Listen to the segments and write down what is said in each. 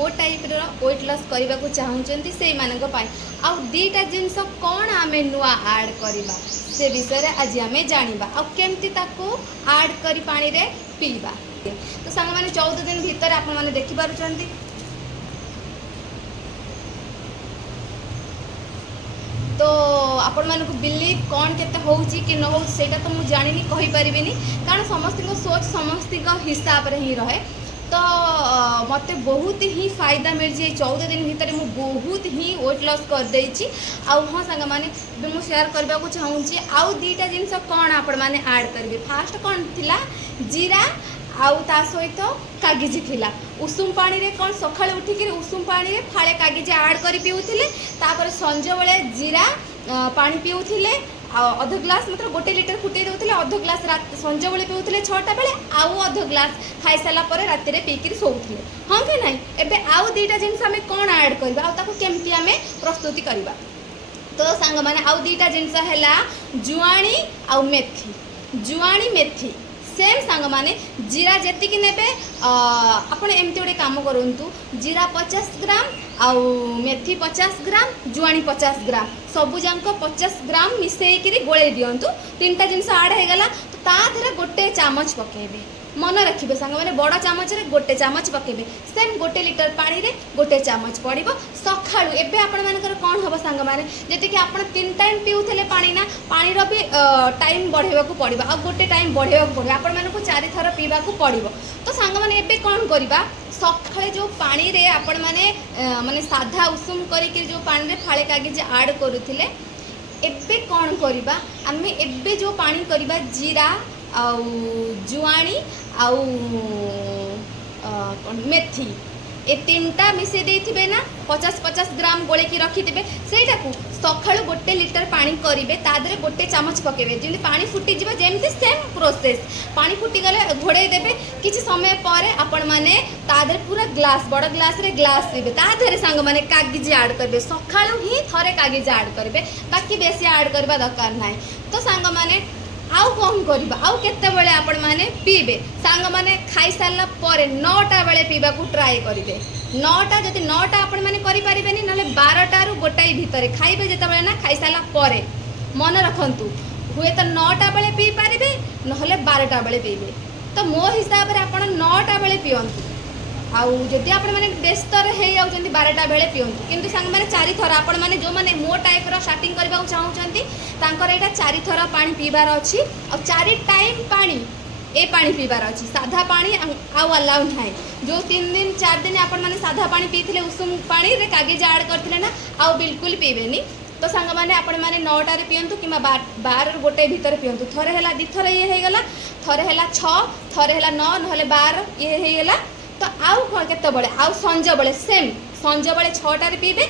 ओ type weight loss करने को चाहूँगी से आउ दीटा जिनस कौन आम नुआ आड करवा से विषय आज आम जाना आमती आड कर पानी रे पीवा। तो सांग मैंने 14 दिन भितर आपण मैंने देखिपुंट तो आपण मानक बिलीव कौन केते होउची कि न हो सेटा तो मुझे जानी कहि परिबिनी कारण समस्त सोच समस्त हिसाब रे ही रहे। तो मत बहुत ही फायदा मिल जाए 14 दिन भितर मु बहुत ही वेट लॉस कर देछि। आउ हाँ सांग मैंने मुझे शेयर करबा को चाहूँगी आउ दीटा जिनस कौन आपण मैंने ऐड करेंगे। फास्ट कौन थिला जीरा आउ ता सहित कागजी थिला उषुम पानी रे कौन सकाळे उठिक उषुम पानी रे फाळे कागजी ऐड कर पीउथिले तापर संज बेले जीरा पानी पीउथिले अध ग्लास मतलब 1 लिटर फुटे देउथिले अध ग्लास संज बेले पीउथिले 6टा बेले आउ अध ग्लास खाई साला परे राति रे पीकिरी सोउथिले। हाँ कि नहीं एबे आउ दीटा जिनस आमे कोन ऐड करबा आउ ताको केमती आमे प्रस्तुति करबा। तो सांग माने आउ दीटा जिनस हैला जुआणी आउ मेथी जुआणी मेथी सेम सांग माने जीरा जेतिकी नेबे आपण एमती गोटे काम करंतु जीरा 50 ग्राम आउ मेथी 50 ग्राम जुआणी 50 ग्राम सबू जाक 50 ग्राम मिसेकरी गोले दिंतु 3टा जिनस आड हो गला। तो ता धरे गोटे चामच पकेबे मन रखिए सांग मैंने बड़ चामच रे गोटे चामच पकेबे सेम 1 लिटर पानी रे गोटे चामच पड़ो सकाळू एबे आपण मानकर कौन हम सांग मैंने जी कि आप 3 टाइम पीउथले पानी ना पानी रो भी टाइम बढ़ेवा को पड़ो आ गोटे टाइम बढ़ेवा को पड़ो आपण मानक 4 थर पीवा को पड़ो। तो सांग मैंने एबे कौन करबा सकाळे जो पानी रे आपण माने माने साधा उषुम करिके जो पानी रे फाळे कागज ऐड करूथिले एबे कौन करबा आमे एबे जो पानी करबा जीरा आउ जुआणी आउ मेथी ए 3टा मिसे देथिबे ना 50-50 ग्राम गोले की रखिथिबे सेटा को सकाळू 1 लिटर पानी करिवे ता देरे गोटे चामच पकेबे जेमति पानी फुटी जिबा जेमति सेम प्रोसेस पानी फुटी गले घोड़े देबे किछि समय परे आपण माने ता देरे पूरा ग्लास बड़ ग्लास रे ग्लास देबे ता देरे सांग माने कागज ऐड करबे सकाळू ही थरे कागज ऐड करबे बाकी बेसी ऐड करबा दरकार नाही। तो सांग माने आउ कौन करबा आउ केते बेले आपण माने पीबे सांग माने खाई सारला परे 9टा बेले पीबा को ट्राई करिवे 9टा जदि 9टा आपण माने करि परिबेनी नले 12टा रु गोटाई भितरे खाइबे जेते बेले ना खाई सारला परे मन रखंतु हुए तो 9टा बेले पी पारिबे नहले 12टा बेले पीबे। तो मो हिसाब रे आपण 9टा बेले पियंतु आउ जदि आपण माने व्यस्त हे जाउचंती 12टा बेले पियंतु किंतु सांग माने 4 थर आपण माने जो माने मो टाइप रो स्टार्टिंग करबा चाहूचंती तांकर एटा 4 थर पानी पीबार अछि और 4 टाइम पानी ए पानी पीबार अछि साधा पानी आउ अलाउ नाही। जो 3 दिन 4 दिन आपण माने साधा पानी पीथिले उषुम पानी रे कागज ऐड करथिले ना आउ बिल्कुल पीबेनी। तो सांग माने आपण माने 9टा रे पियंतु किमा 12 रो गोटे भीतर पियंतु थरे हैला दि थर ये हे गला थरे हैला 6 थरे हैला 9 नहले 12 ये हे गला। तो आउ कौन केते बड़े आउ संज बड़े सेम संज बड़े 6टा रे पीबे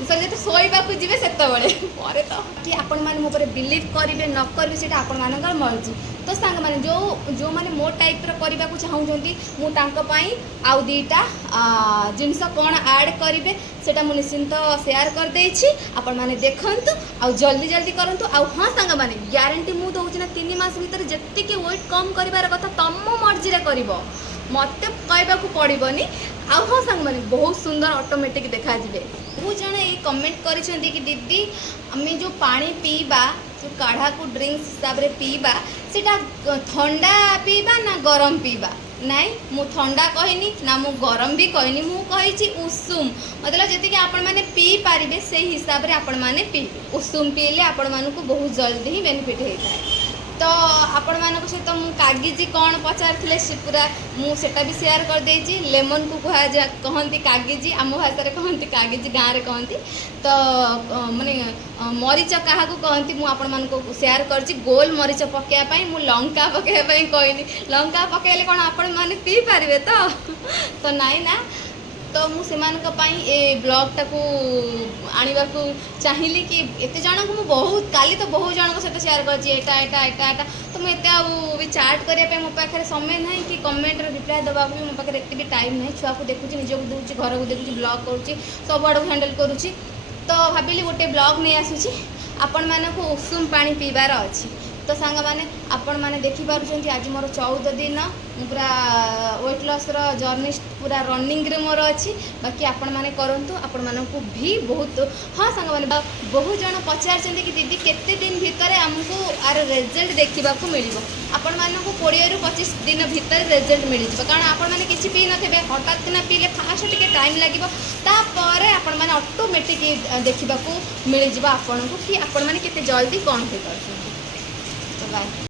सर जो शोवा को जी से पर तो कि आपण मैंने मो पर बिलीव करेंगे न करेंगे से आपण मान मर्जी। तो सांग मैंने जो जो मैंने मो टाइप करने को चाहूँगी मुझे आउ 2टा जिनस कौन ऐड करेंगे से मुझे निश्चिंत शेयर कर देछि आपण मैंने देखंतु आउ जल्दी जल्दी करंतु। आउ हाँ सांग मैंने ग्यारंटी मुझे दूसरी ना 3 मास भीतर जी वेट कम कर कथा तुम मर्जी कर मत कहवा पड़ोनी। आउ हाँ सांग मैंने बहुत सुंदर ऑटोमेटिक देखा जी बहुत जन ये कमेंट करिसेंती कि दीदी आम जो पानी पीबा जो काढ़ा को ड्रिंक्स हिसाब रे पीबा सेटा ठंडा पीबा ना गरम पीबा नाई मु ठंडा कहनी ना मु गरम भी कहनी मु कही उषुम मतलब जी आपण मैंने पी पारे से हिसाब रे आपण मैंने पीबे उषुम पीले आपण मानक बहुत जल्दी ही बेनिफिट होता है। तो आपण मानक सहित मु कागजी कौन पचार से पूरा मुझे भी शेयर कर देछि लेमन को कहती कागजी आम भाषा कहती कागजी गाँव में कहती। तो माने मरीच क्या कहती मुझे शेयर कर गोल मरीच पकड़ापी मुझे लंका पकड़ापी कहनी लंका पकड़े कौन आपण मैंने पी पारे तो नाई ना। तो मुझे ए ब्लॉग टाकू आने को चाहिए कि एत जन को बहुत काली तो बहुत जन सहित शेयर कर तो मुझे भी चाट करने मो पाखे समय ना कि कमेंट रिप्लाई देवा भी मो पाखे एत भी टाइम ना छुआ को देखुची निज को दूसरी घर को देखुची ब्लॉग करुँची सब आड़ हैंडल करुँची। तो भाविली गोटे ब्लॉग नहीं आसूची आपण मानक उषुम पानी पीबार अच्छी तो सांग मैंने आपण मैंने देखिपुंट आज मोर 14 दिन पूरा वेट लॉस जर्नी पूरा रनिंग रे मोर अच्छी बाकी आपण मैंने करूँ आपण मानक भी बहुत हाँ सांग मैंने बहुत जन पचार कि दीदी केते दिन भितर आमको आर रिजल्ट देखा मिल आपण मानक 20 ରୁ 25 दिन भितर रिजल्ट मिल जाए कारण आपण मैंने किसी पी नथिबे हठात किना पीले फास्ट टिके टाइम लगिबो तापर आपण मैंने ऑटोमेटिक देखा मिल जाए आपन को कि आपण मैंने केते जल्दी कौन हो पार्छ। तो बाय।